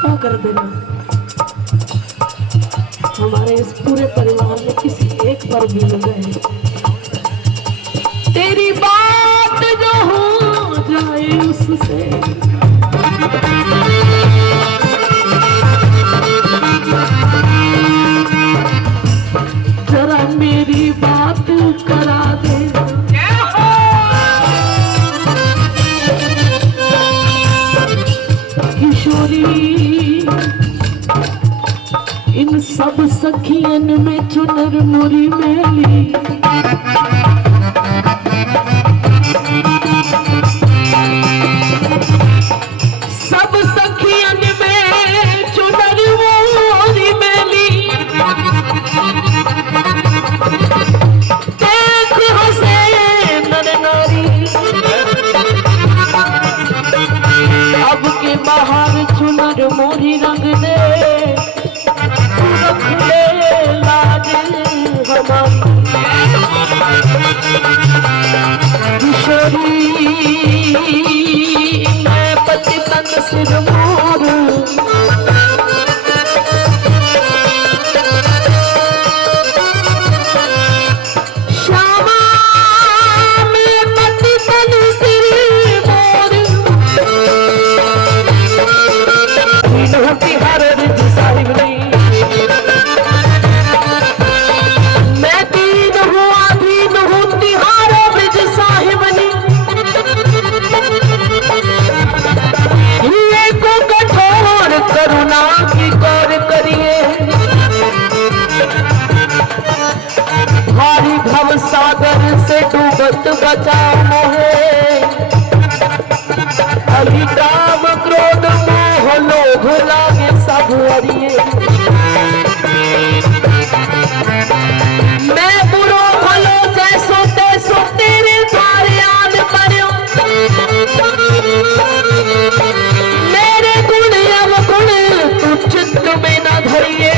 कृपा कर देना हमारे इस पूरे परिवार में किसी एक पर भी न गए। तेरी बात जो हो जाए उससे जरा मेरी बात करा दे। किशोरी इन सब सखियन में चुनर मुरी मेली सब सखियन में चुनर मुरी मेली देख हंसे नर नारी अब के बाहर चुनर मोरी रंग दे किशोरी मैं पति तन सिर मोर श्यामा मैं पति तन सिर मोर तिहार रिज साहिब नहीं सागर से डूबत बचाओ मोहे अभी काम क्रोध मोह लोभ लागे सब अरिए मैं बुरो भलो जैसो तैसो तेरे द्वार याद करो मेरे गुण अवगुण तू चित्त में न धरिए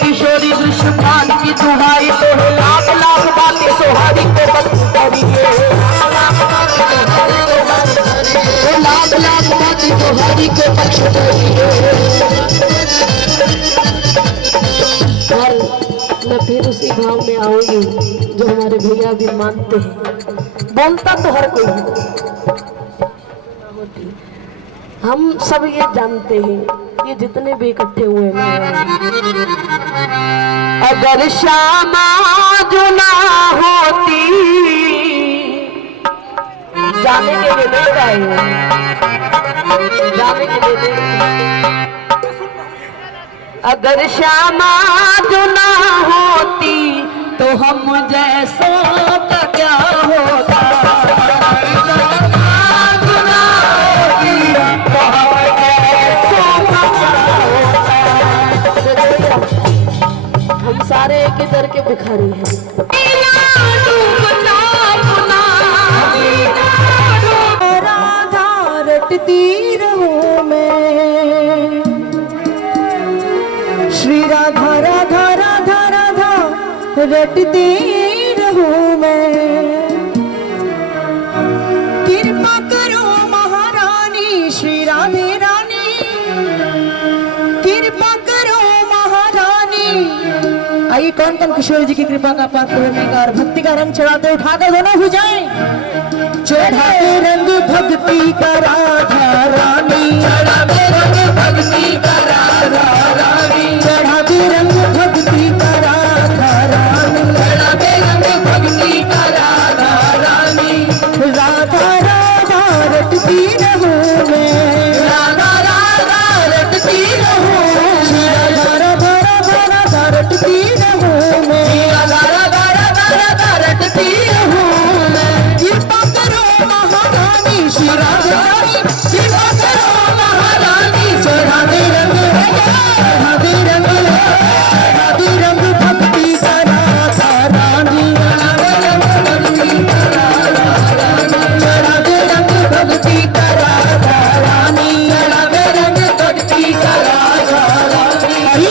किशोरी विश्वपाल की दुहाई तो है लाख लाख बातें सोहारी को बख्श करिए लाख लाख बातें सोहारी को बख्श करिए। और मैं फिर उसी भाव में आऊंगी जो हमारे भैया भी मानते हैं। बोलता तो हर कोई हम सब ये जानते हैं ये जितने भी इकट्ठे हुए हैं अगर श्यामा जो ना होती जाने के लिए नहीं आए जाने के लिए नहीं अगर श्यामा जो ना होती तो हम जैसों का क्या होता सारे एक दर के भिखारी हैं। राधा रटती रहूं मैं श्री राधा राधा राधा राधा रटती रहूं मैं कृपा करो महारानी श्री राधे रानी कृपा करो आइए कौन कौन किशोर जी की कृपा का पात्र होने का और भक्ति का रंग चढ़ाते उठाकर दोनों भुजाएं चढ़ाते रंग भक्ति का राधा रानी चढ़ाते रंग भक्ति का राधा रानी चढ़ाते रंग भक्ति का राधा रानी चढ़ाते रंग भक्ति का राधा रानी राधा राधा रटती रहूं मैं राधा राधा रटती रहूं राधा राधा राधा रटती कृपा करो महारानी श्री राधा रानी कृपा करो महारानी चढ़ाते रंग चढ़ाते रंग भक्ति का राधा रानी चढ़ाते रंग भक्ति का राधा रानी चढ़ाते रंग भक्ति का राधा रानी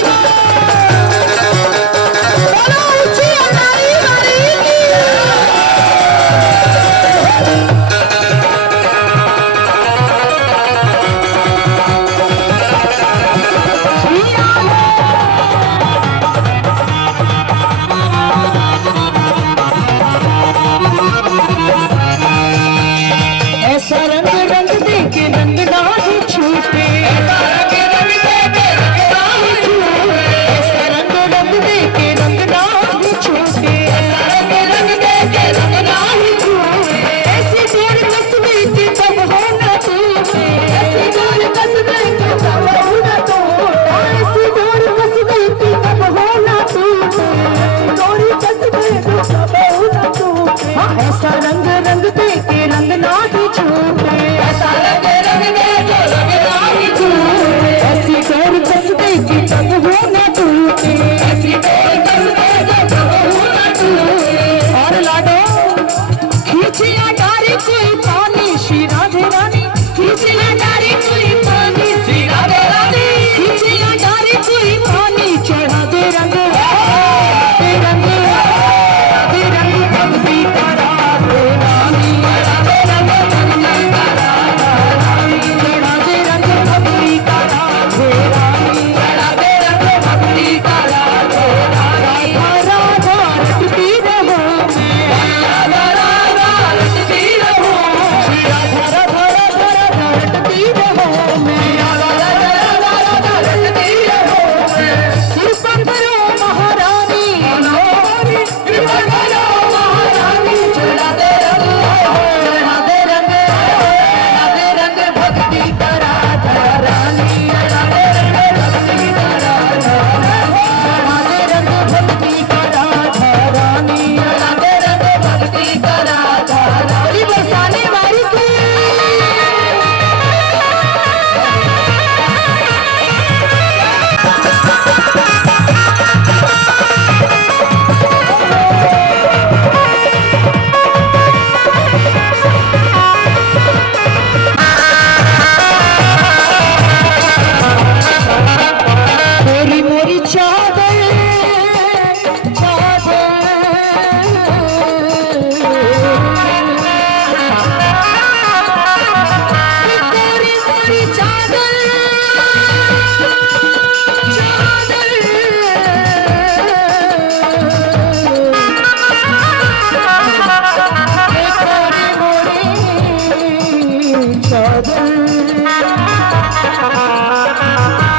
चादर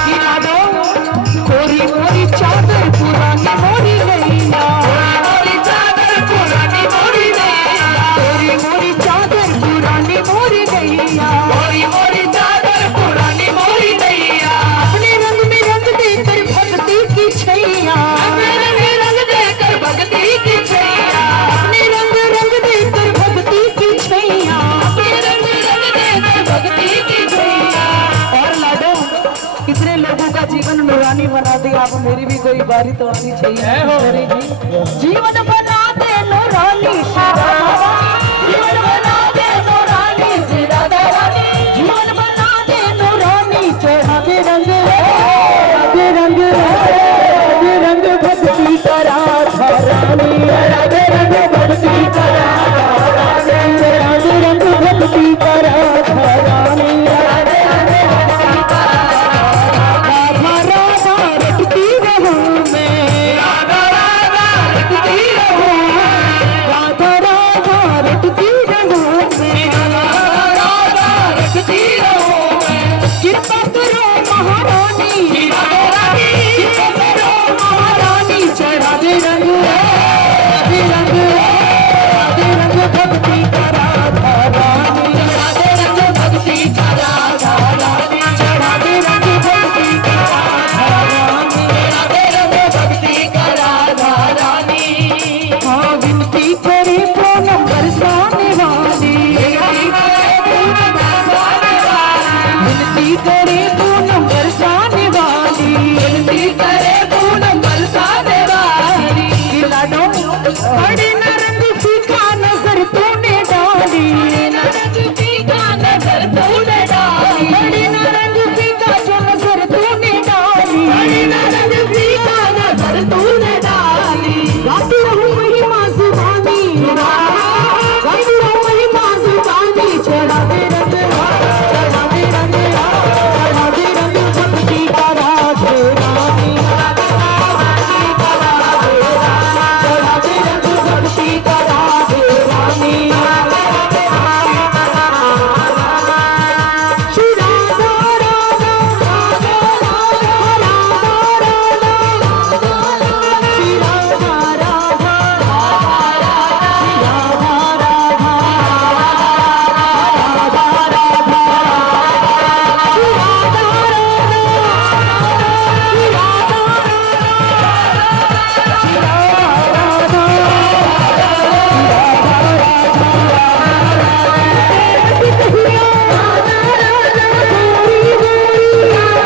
गिरा दो कोरी मोरी चादर पुरानी मोरी गैया मोरी चादर पुरानी मोरी गैया कोरी मोरी चादर पुरानी मोरी गैया मोरी मोरी चादर पुरानी मोरी गैया अपने रंग में रंग देकर भक्ति की छैया अपने रंग में रंग देकर भक्ति की छैया अपने रंग रंग देकर भक्ति की छैया अपने रंग रंग देकर भक्ति की छैया। और लाडो कितने लोगों का जीवन नूरानी बना दे आप मेरी भी कोई बारी तो आनी चाहिए। जीवन बना दे नूरानी जीवन बना दे नूरानी जीवन बना दे नूरानी चढ़ा दे रंग रंग रंग भक्ति का राधा रानी राधे रंग भक्ति का राधा रानी राधे रंग भक्ति का राधा रानी राधे रंग भक्ति का राधा राधा रटती रहूं मैं राधा राधा रटती रहूं राधा राधा रटती रहूं मैं राधा राधा रटती रहूं मैं कृपा करो महारानी कृपा करो महारानी चढ़ा दे रंग भक्ति का राधा रानी राधे रंग भक्ति का राधा रानी चढ़ा दे रंग भक्ति का राधा रानी राधे रंग भक्ति का राधा रानी। हाँ विनती करे पूनम बरसाने वाली विनती करे पूनम बरसाने वाली विनती करे पूनम बरसाने वाली लाडो बड़े नरंग फीका नजर तूने डाली नरंग फीका नजर तूने डाली बड़े नरंग फीका जो नजर तूने डाली बड़े नरंग फीका नजर तूने डाली गाती रहूं महिमा जुबानी गाती रहूं महिमा जुबानी चढ़ा दे रंग चढ़ा दे रंग चढ़ा दे रंग भक्ति का राधे रानी चढ़ा दे रंग भक्ति का राधे रानी श्री राधा राधा राधा राधा राधा राधा श्री राधा राधा श्री राधा राधा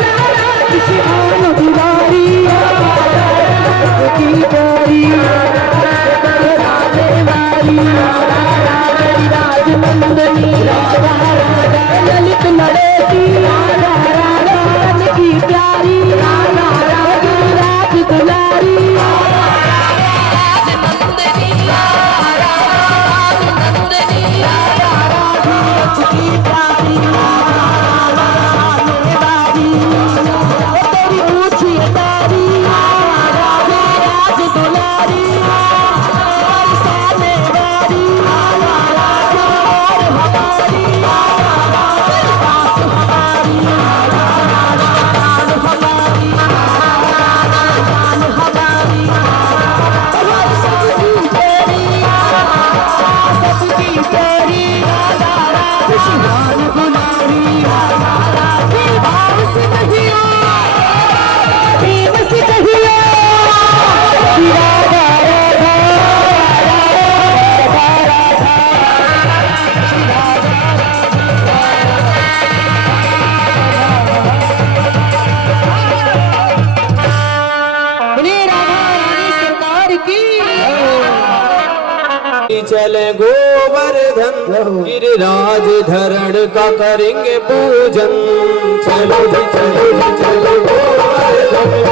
ललित नरेती राधा राधा की प्यारी राधा राज दुलारी तेरी ऊंची तारी राज दुलारी सामने वारी चले गोवर्धन गिरिराज धरण का करेंगे पूजन। चलो जी चलो जी चलो गोवर्धन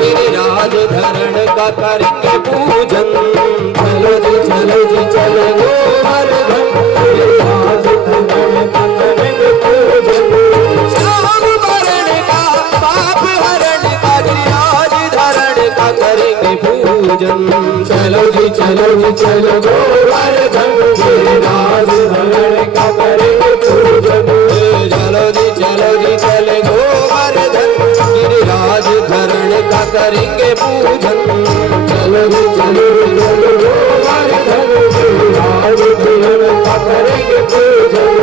गिरिराज धरण का करेंगे पूजन। चलो जी चलो जी चलो गोवर्धन गिरिराज धरण का करेंगे पूजन। श्याम वर्ण का पाप हरण का गिरिराज धरण का करेंगे पूजन। चलो जी चलो गोवर्धन गिरिराज धरण का करेंगे पूजन। चलो जी चले गोवर्धन गिरिराज धरण का करेंगे पूजन। चलो जी चलो गोवर्धन गिरिराज धरण का करेंगे पूजन।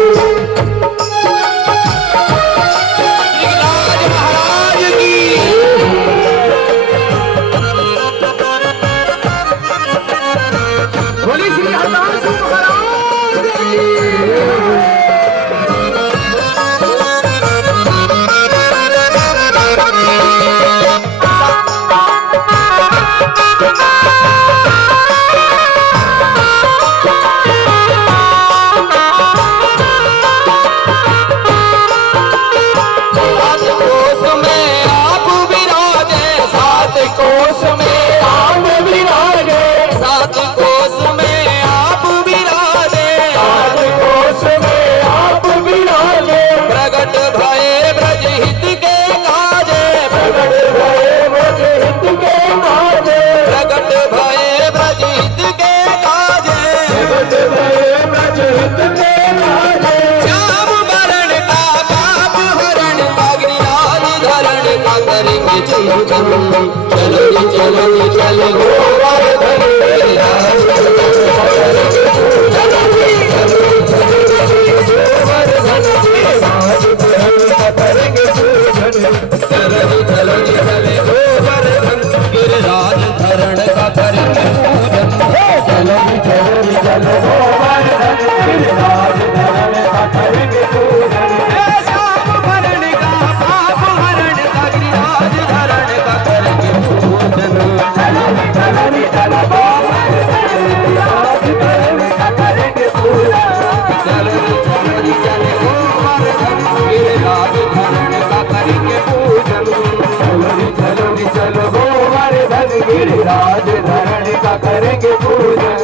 चलो जी चलो गोवर्धन गिरिराज करेंगे पूजन। चलो जी चले गोवर्धन गिरिराज धरण का करेंगे पूजन। चलो जी चलो गोवर्धन गिरिराज धरण का करेंगे पूजन। श्याम भरण का पाप हरण का गिरिराज धरण का करेंगे पूजन। चलो जी चलो गोवर्धन गिरिराज धरण का करेंगे पूजन। चलो जी चले गोवर्धन गिरिराज धरण का करेंगे पूजन। चलो जी चलो गोवर्धन गिरिराज धरण का करेंगे पूजन।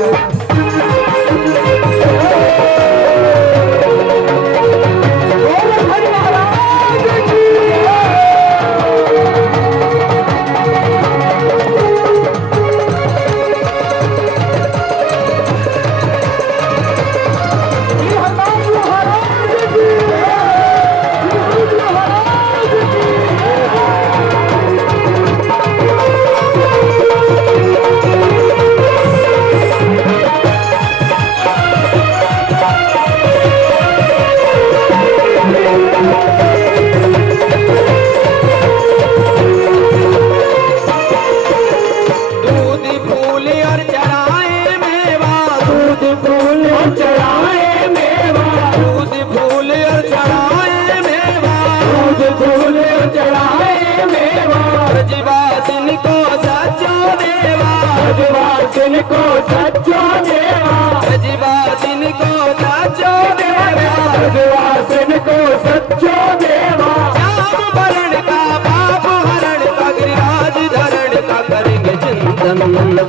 को सच्चो देवा ब्रजवासिन को सच्चो देवा ब्रजवासिन को सच्चो देवा। श्याम भरण का पाप हरण का गिरिराज धरण का करेंगे चिंतन।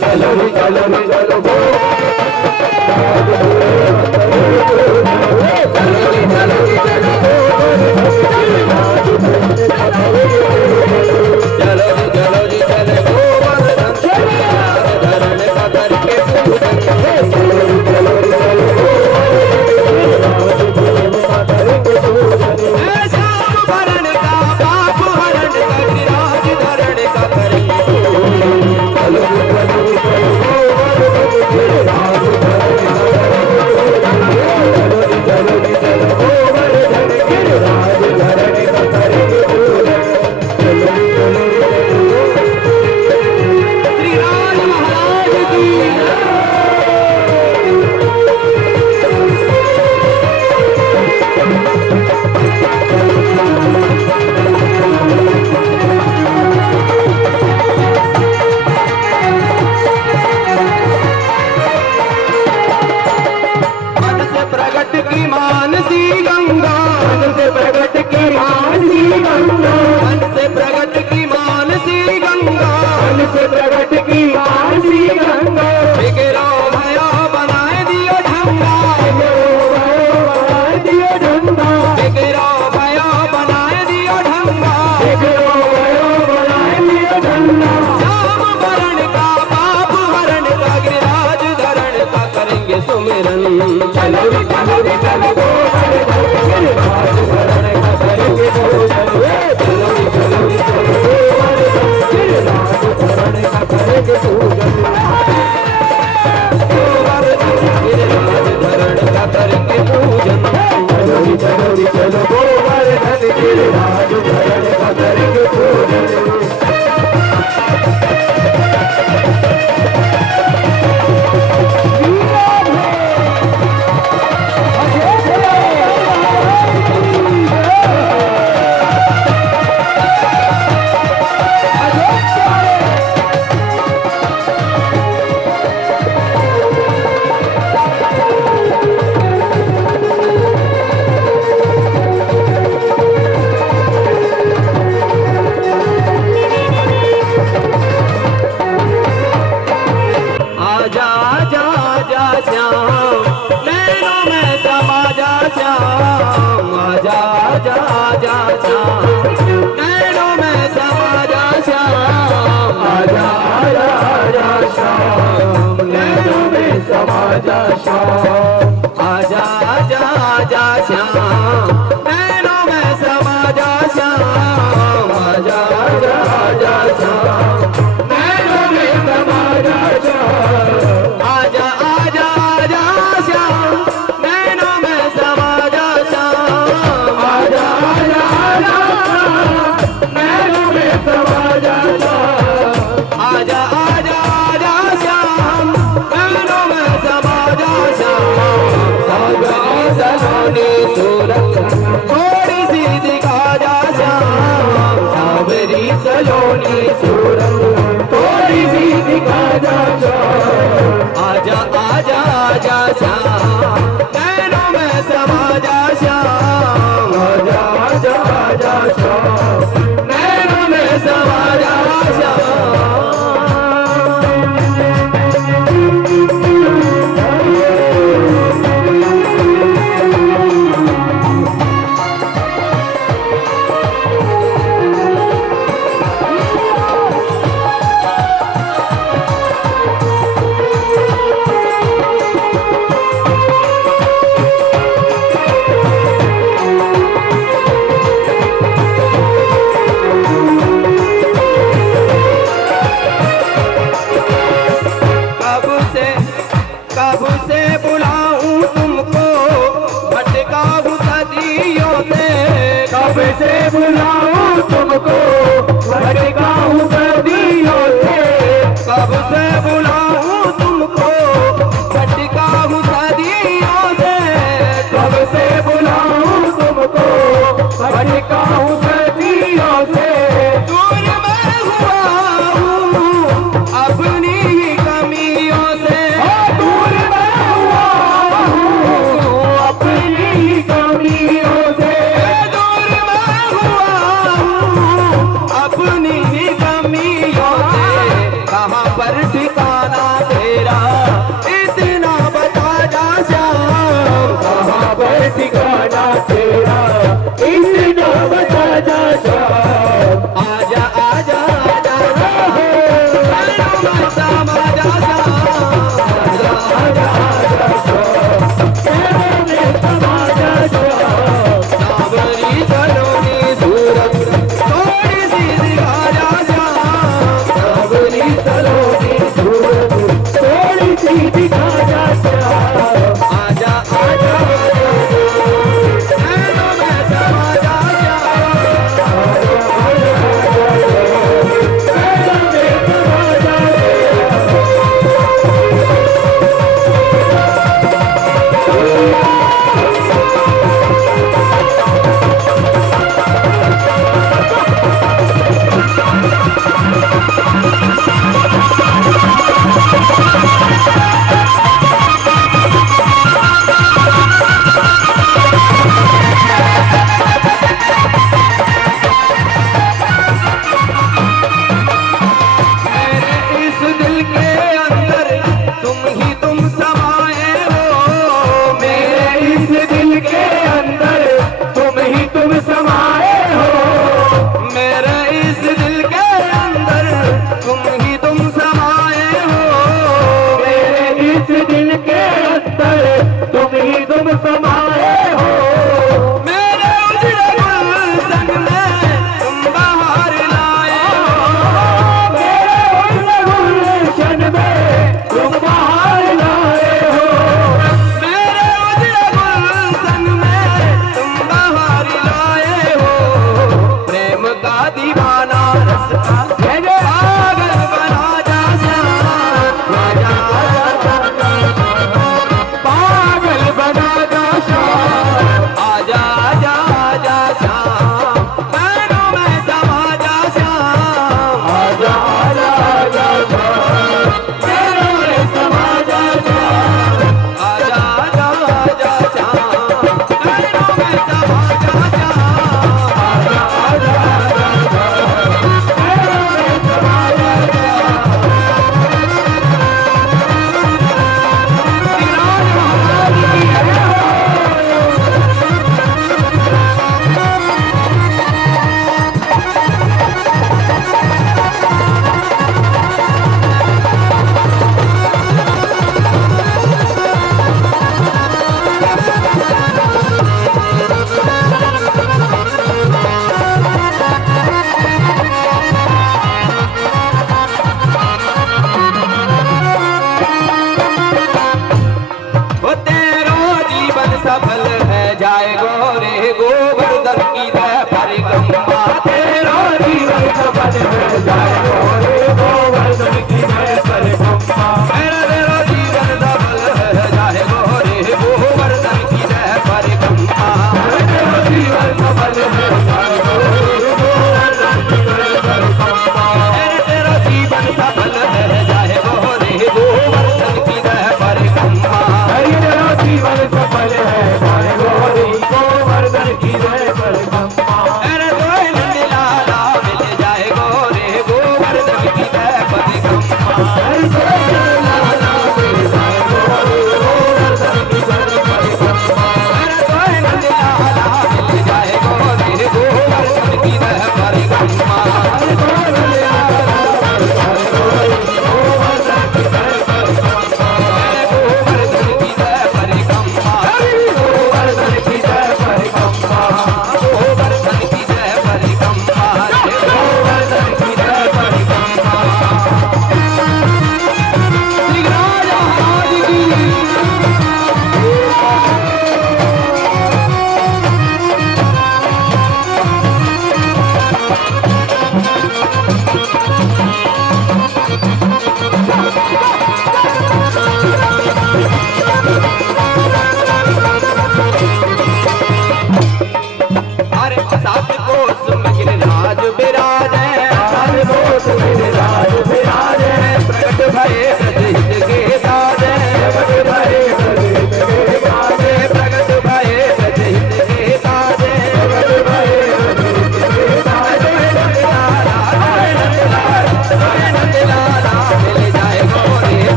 चलो चलो चलो सुमिरन चलो रे चलो रे चलो गोवर्धन गिरिराज भरण का करेंगे पूजन चलो रे चलो रे चलो गोवर्धन गिरिराज भरण का करेंगे पूजन गोवर्धन गिरिराज भरण का करेंगे पूजन चलो रे चलो गोवर्धन गिरिराज भरण का करेंगे पूजन आजा आजा आजा श्याम नैनों में समा जा श्याम आजा आजा आजा श्याम नैनों में समा जा श्याम आजा आजा आजा श्याम नैनों में समा जा श्याम आजा आजा आजा नैनों में समा जा श्याम आजा आजा आजा श्याम नैनों में समा जा सलोनी सूरत थोड़ी सी दिखा जा श्याम सावरी सलोनी सूरत थोड़ी सी दिखा जा श्याम आजा आजा आजा श्याम नैनों में समा जा श्याम आजा आजा आजा श्याम नैनों में समा जा श्याम कब से बुलाऊं तुमको भटका हूँ सदियों से कब से बुलाऊं तुमको भटका हूँ सदियों से कब से बुलाऊं तुमको भटका हूँ सदियों से कब से बुलाऊं तुमको भटका हूँ सदियों से दूर मैं हुआ हूँ अपनी ही कमियों से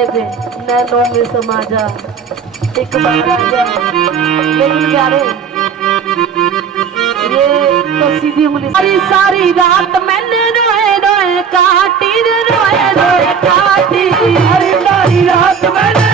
रहे थे नैनों में समा जा, एक बार आ जा। लेकिन प्यारे ये तो सीधी उंगली। सारी सारी रात मैंने रोए रोए काटी, रोए रोए काटी, सारी सारी रात मैंने